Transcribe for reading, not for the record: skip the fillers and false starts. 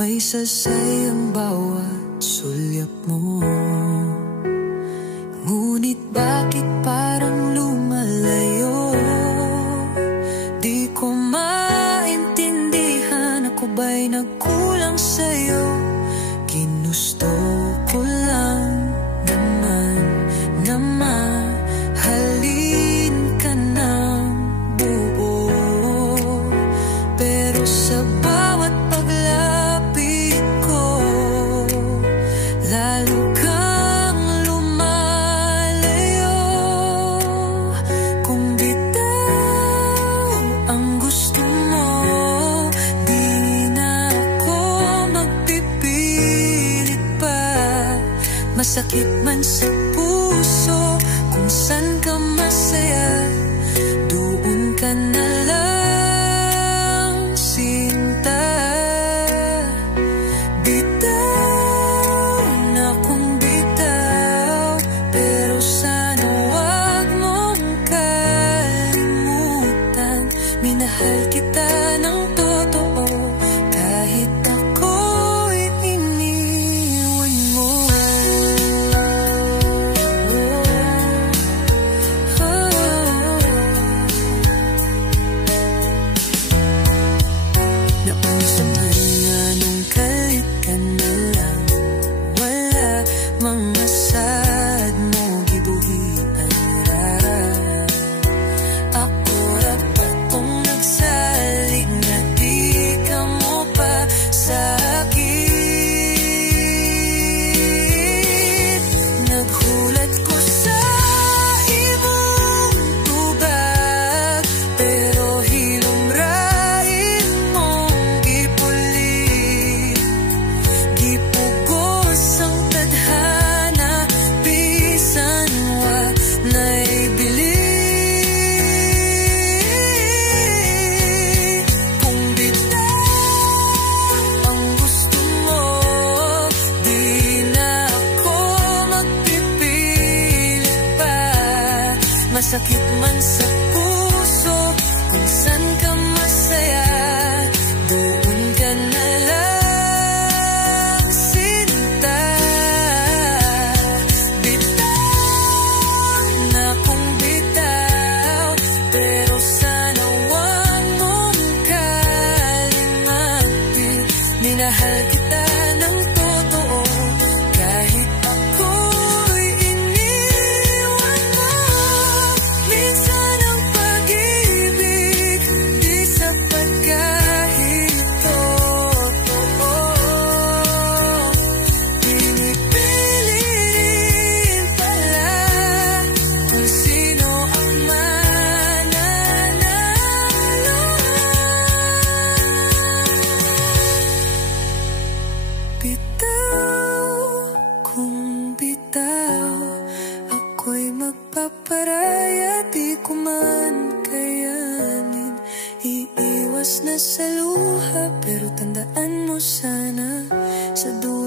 May sasay ang bawat sulyap mo. Ngunit bakit parang lumalayo? Di ko maintindihan, ako ba'y nagkulang sa'yo? Ginusto ko lang naman na mahalin ka ng buo. Pero sa bawat paglapit ko, lalo kang lumalayo. Kung bitaw ang gusto mo, di na ako magpipilit pa. Masakit man sa puso, kung saan ka masaya, doon ka na lang, sinta. Bitaw na kung bitaw, pero sana wag mong kalimutan. Minahal kita ng totoo, kahit ako'y iniwan mo. Naunsa man nga nung kalit ka na lang, wala mga sad mo gibuhian ra. Ako ra pa tong nagsalig na di ka mo pa sakit. Naghulat ko sa imong tubag, pero hilumrain mong gipulit. Gipugos ang tadhana, bisan wa naibili. Kung bitaw ang gusto mo, di na ako magpipilit pa. Masakit man sa puso, kung saan ka masaya, doon ka na lang, sinta. Bitaw na kung bitaw, pero sana wag mong kalimutan. Minahal kita ng totoo, kahit ako'y iniwan mo. Minsan ang pag-ibig di sapat kahit totoo. Pinipili rin pala kung sino ang mananalo. Bitaw kung bitaw, ako'y magpaparaya, di ko man kayanin. Iiwas na sa luha, pero tandaan mo sana, sa dulo